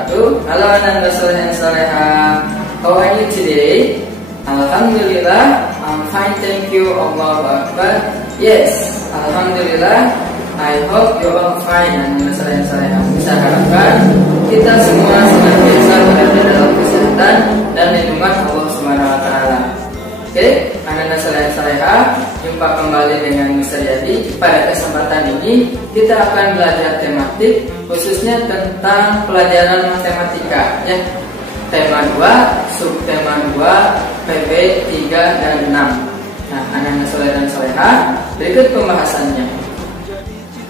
wabarakatuh. Halo anak soleh dan soleha. How are you today? Alhamdulillah, I'm fine, thank you. Allahu Akbar. Yes, Alhamdulillah. I hope you all fine anak soleh dan soleha. Bisa harapkan kita semua senantiasa berada dalam kesehatan dan lindungan Allah Subhanahu wa taala. Oke, anak soleh dan soleha, jumpa kembali dengan Mr. Yadi. Pada kesempatan ini kita akan belajar tematik, khususnya tentang pelajaran matematika ya. Tema 2, subtema 2, PB 3 dan 6. Nah, anak-anak soleh dan soleha, berikut pembahasannya.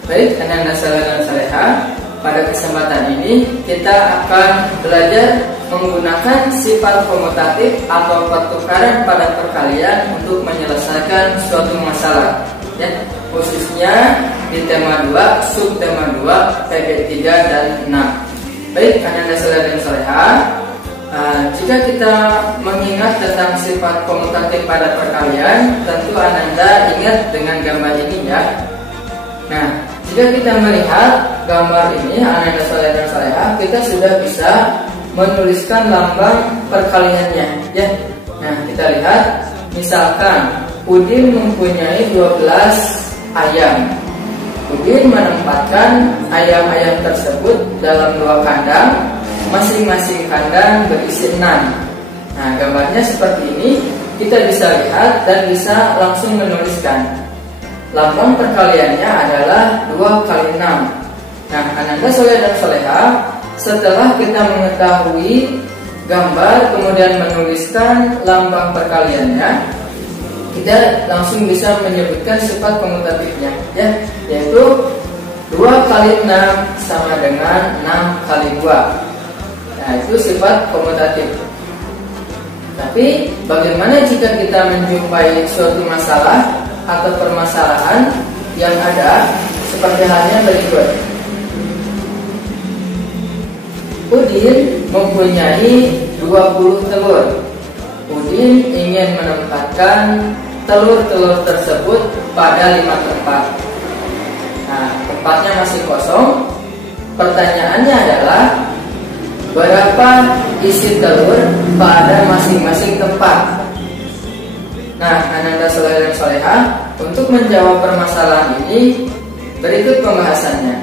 Baik, anak-anak soleh dan soleha, pada kesempatan ini kita akan belajar menggunakan sifat komutatif atau pertukaran pada perkalian untuk menyelesaikan suatu masalah ya, khususnya di tema 2, subtema 2, PB 3 dan 6. Baik, anak-anak soleh dan soleha, jika kita mengingat tentang sifat komutatif pada perkalian, tentu Anda ingat dengan gambar ini ya. Nah, jika kita melihat gambar ini, anak-anak soleh dan soleha, kita sudah bisa menuliskan lambang perkaliannya ya. Nah, kita lihat misalkan Udin mempunyai 12 ayam. Udin menempatkan ayam-ayam tersebut dalam 2 kandang, masing-masing kandang berisi 6. Nah, gambarnya seperti ini, kita bisa lihat dan bisa langsung menuliskan. Lambang perkaliannya adalah 2 kali 6. Nah, anak-anak soleh dan soleha, setelah kita mengetahui gambar kemudian menuliskan lambang perkaliannya, kita langsung bisa menyebutkan sifat komutatifnya ya, yaitu 2 kali 6 sama dengan 6 kali 2. Nah, itu sifat komutatif. Tapi bagaimana jika kita menjumpai suatu masalah atau permasalahan yang ada seperti halnya berikut. Udin mempunyai 20 telur. Udin ingin menempatkan telur-telur tersebut pada 5 tempat. Nah, tempatnya masih kosong. Pertanyaannya adalah berapa isi telur pada masing-masing tempat. Nah, anak-anak soleh dan soleha, untuk menjawab permasalahan ini berikut pembahasannya.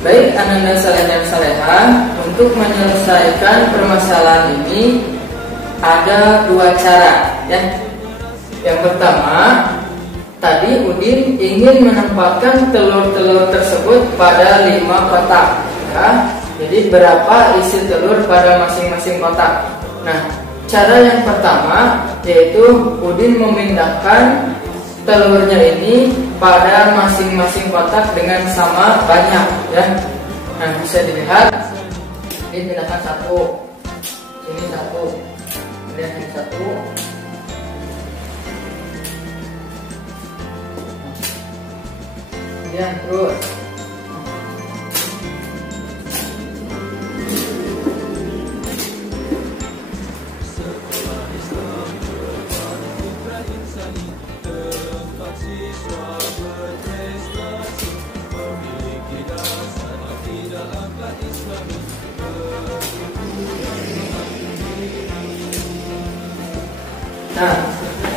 Baik, anak-anak soleh dan soleha, untuk menyelesaikan permasalahan ini ada 2 cara ya. Yang pertama, tadi Udin ingin menempatkan telur-telur tersebut pada 5 kotak ya. Jadi berapa isi telur pada masing-masing kotak. Nah, cara yang pertama yaitu Udin memindahkan telurnya ini pada masing-masing kotak dengan sama banyak ya. Nah, bisa dilihat ini pindahkan 1, ini 1, kemudian ini 1. Kemudian terus nah,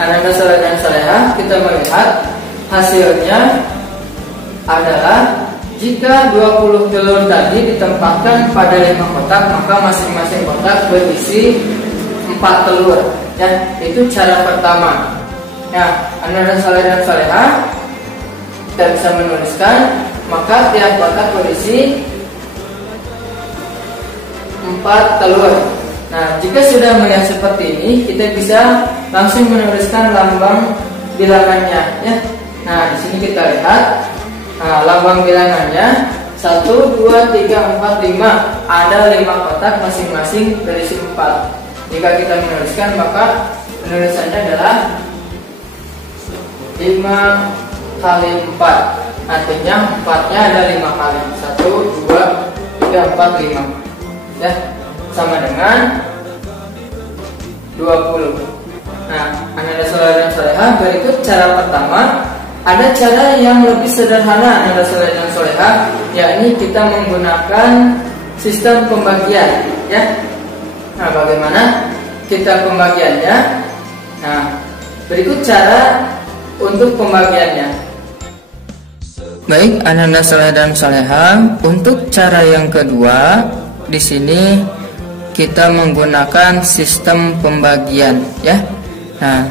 anak-anak soleh dan soleha, kita melihat hasilnya adalah jika 20 telur tadi ditempatkan pada 5 kotak, maka masing-masing kotak berisi 4 telur ya. Itu cara pertama. Nah, anak-anak soleh dan soleha, kita bisa menuliskan, maka tiap kotak berisi 4 telur. Nah, jika sudah melihat seperti ini, kita bisa langsung menuliskan lambang bilangannya ya. Nah, di sini kita lihat, nah, lambang bilangannya 1, 2, 3, 4, 5. Ada 5 kotak masing-masing berisi 4. Jika kita menuliskan, maka penulisannya adalah 5 kali 4. Artinya 4-nya ada 5 kali. 1, 2, 3, 4, 5 ya, sama dengan 20. Nah, anak-anak soleh dan soleha, berikut cara pertama. Ada cara yang lebih sederhana anak-anak soleh dan soleha, yakni kita menggunakan sistem pembagian ya. Nah, bagaimana kita pembagiannya? Nah, berikut cara untuk pembagiannya. Baik, anak-anak saleh dan salehah, untuk cara yang kedua di sini kita menggunakan sistem pembagian ya. Nah,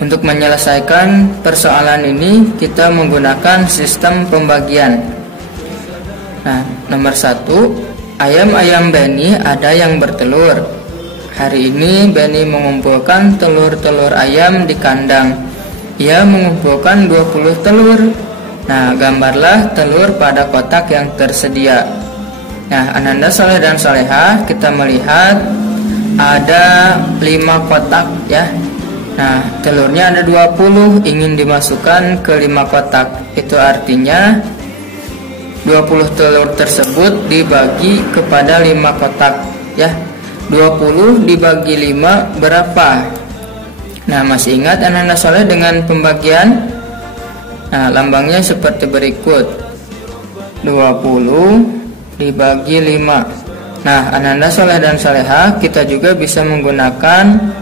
untuk menyelesaikan persoalan ini kita menggunakan sistem pembagian. Nah, nomor 1, ayam-ayam Benny ada yang bertelur. Hari ini Benny mengumpulkan telur-telur ayam di kandang. Ia mengumpulkan 20 telur. Nah, gambarlah telur pada kotak yang tersedia. Nah, anak-anak saleh dan salehah, kita melihat ada 5 kotak ya. Nah, telurnya ada 20, ingin dimasukkan ke 5 kotak. Itu artinya 20 telur tersebut dibagi kepada 5 kotak ya. 20 dibagi 5 berapa? Nah, masih ingat anak-anak saleh dengan pembagian? Nah, lambangnya seperti berikut. 20 dibagi 5. Nah, anak-anak saleh dan salehah, kita juga bisa menggunakan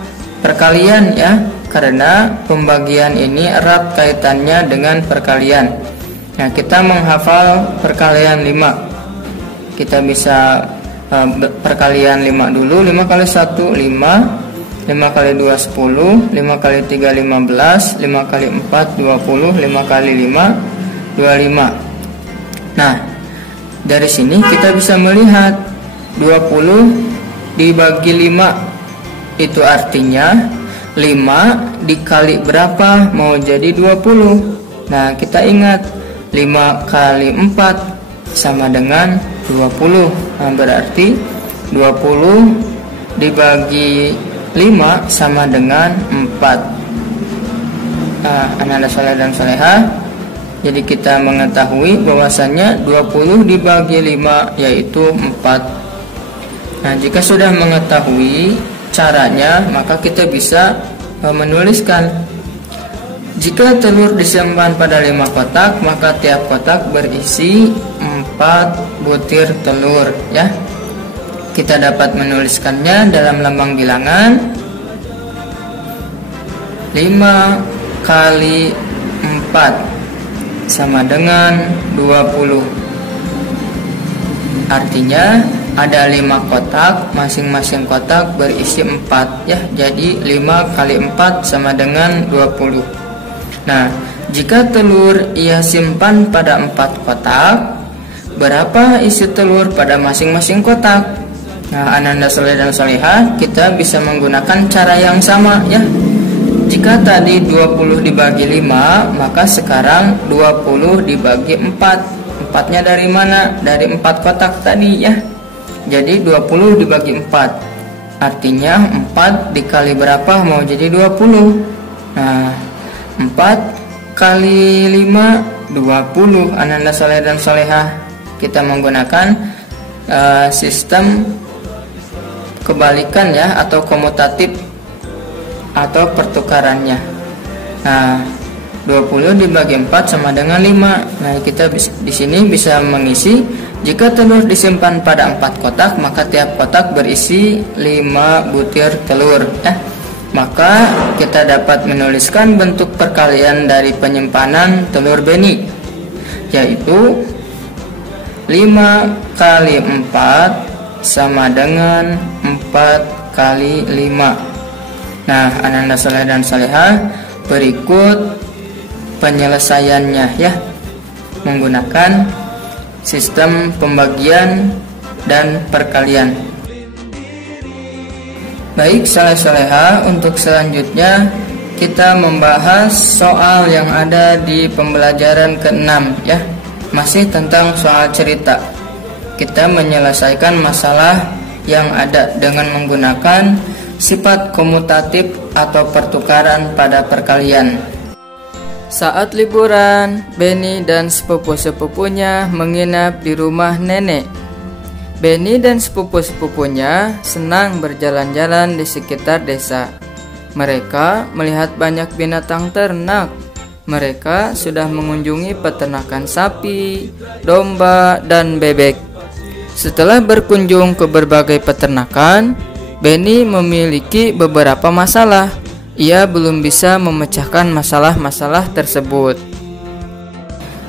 perkalian ya, karena pembagian ini erat kaitannya dengan perkalian. Nah, kita menghafal perkalian 5. Kita bisa perkalian 5 dulu. 5 kali 1 5, 5 kali 2 10, 5 kali 3 15, 5 kali 4 20, 5 kali 5 25. Nah, dari sini kita bisa melihat 20 dibagi 5. Itu artinya 5 dikali berapa mau jadi 20. Nah, kita ingat 5 kali 4 sama dengan 20. Nah, berarti 20 dibagi 5 sama dengan 4. Nah, anak-anak saleh dan salehah, jadi kita mengetahui bahwasannya 20 dibagi 5 yaitu 4. Nah, jika sudah mengetahui caranya, maka kita bisa menuliskan. Jika telur disimpan pada 5 kotak, maka tiap kotak berisi 4 butir telur ya. Kita dapat menuliskannya dalam lambang bilangan. 5 kali 4 sama dengan 20. Artinya ada 5 kotak, masing-masing kotak berisi 4 ya. Jadi 5 kali 4 sama dengan 20. Nah, jika telur ia simpan pada 4 kotak, berapa isi telur pada masing-masing kotak? Nah, anak-anak saleh dan salehah, kita bisa menggunakan cara yang sama ya. Jika tadi 20 dibagi 5, maka sekarang 20 dibagi 4. 4-nya dari mana? Dari 4 kotak tadi ya. Jadi 20 dibagi 4. Artinya 4 dikali berapa mau jadi 20. Nah, 4 kali 5 20. Anak-anak saleh dan salehah, kita menggunakan sistem kebalikan ya, atau komutatif atau pertukarannya. Nah, 20 dibagi 4 sama dengan 5. Nah, kita di sini bisa mengisi, jika telur disimpan pada 4 kotak, maka tiap kotak berisi 5 butir telur ya. Maka kita dapat menuliskan bentuk perkalian dari penyimpanan telur Benny, yaitu 5 kali 4 sama dengan 4 kali 5. Nah, anak-anak saleh dan salehah, berikut penyelesaiannya ya, menggunakan sistem pembagian dan perkalian. Baik saleh-salehah, untuk selanjutnya kita membahas soal yang ada di pembelajaran ke-6 ya. Masih tentang soal cerita. Kita menyelesaikan masalah yang ada dengan menggunakan sifat komutatif atau pertukaran pada perkalian. Saat liburan, Benny dan sepupu-sepupunya menginap di rumah nenek. Benny dan sepupu-sepupunya senang berjalan-jalan di sekitar desa. Mereka melihat banyak binatang ternak. Mereka sudah mengunjungi peternakan sapi, domba, dan bebek. Setelah berkunjung ke berbagai peternakan, Benny memiliki beberapa masalah. Ia belum bisa memecahkan masalah-masalah tersebut.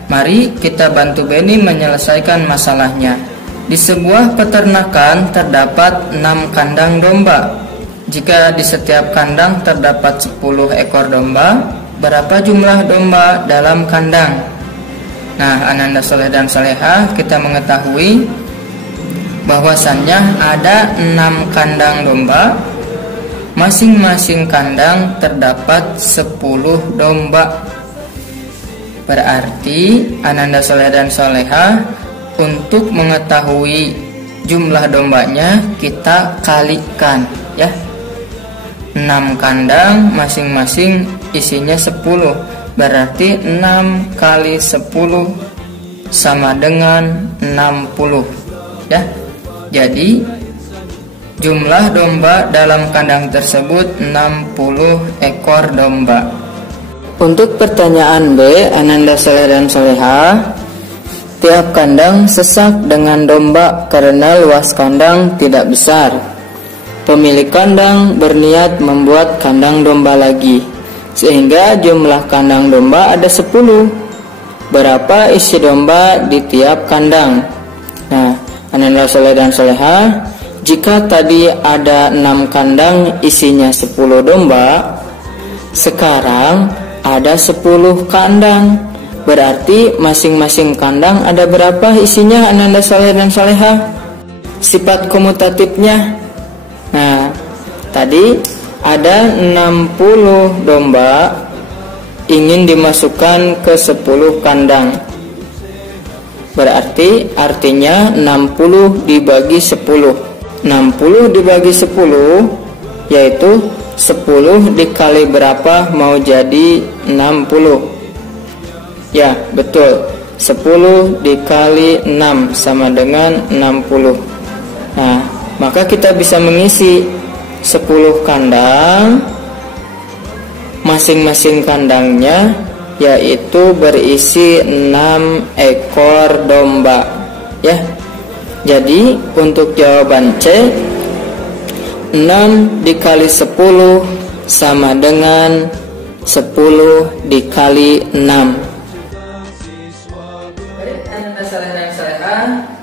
Mari kita bantu Benny menyelesaikan masalahnya. Di sebuah peternakan terdapat 6 kandang domba. Jika di setiap kandang terdapat 10 ekor domba, berapa jumlah domba dalam kandang? Nah, Ananda Soleh dan Solehah, kita mengetahui bahwasannya ada 6 kandang domba. Masing-masing kandang terdapat 10 domba. Berarti Ananda Soleh dan Solehah, untuk mengetahui jumlah dombanya kita kalikan ya. 6 kandang masing-masing isinya 10. Berarti 6 kali 10 sama dengan 60 ya. Jadi jumlah domba dalam kandang tersebut 60 ekor domba. Untuk pertanyaan B, Ananda Soleh dan Solehah, tiap kandang sesak dengan domba karena luas kandang tidak besar. Pemilik kandang berniat membuat kandang domba lagi, sehingga jumlah kandang domba ada 10. Berapa isi domba di tiap kandang? Nah, Ananda Soleh dan Solehah, jika tadi ada 6 kandang isinya 10 domba, sekarang ada 10 kandang. Berarti masing-masing kandang ada berapa isinya, Ananda Soleh dan Solehah? Sifat komutatifnya. Nah, tadi ada 60 domba ingin dimasukkan ke 10 kandang. Berarti artinya 60 dibagi 10. 60 dibagi 10 yaitu 10 dikali berapa mau jadi 60. Ya, betul. 10 dikali 6 sama dengan 60. Nah, maka kita bisa mengisi 10 kandang. Masing-masing kandangnya yaitu berisi 6 ekor domba. Ya. Jadi, untuk jawaban C, 6 dikali 10 sama dengan 10 dikali 6.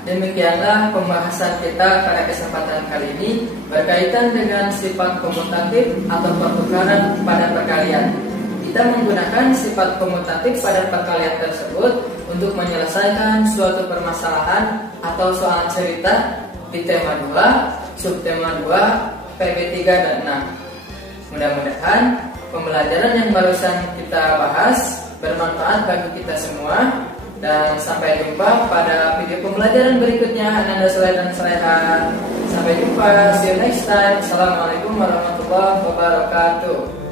Demikianlah pembahasan kita pada kesempatan kali ini berkaitan dengan sifat komutatif atau pertukaran pada perkalian. Kita menggunakan sifat komutatif pada perkalian tersebut untuk menyelesaikan suatu permasalahan atau soal cerita di tema 2, subtema 2, PB 3 dan 6. Mudah-mudahan pembelajaran yang barusan kita bahas bermanfaat bagi kita semua. Dan sampai jumpa pada video pembelajaran berikutnya. Ananda Soleh dan Solehah. Sampai jumpa, see you next time. Assalamualaikum warahmatullahi wabarakatuh.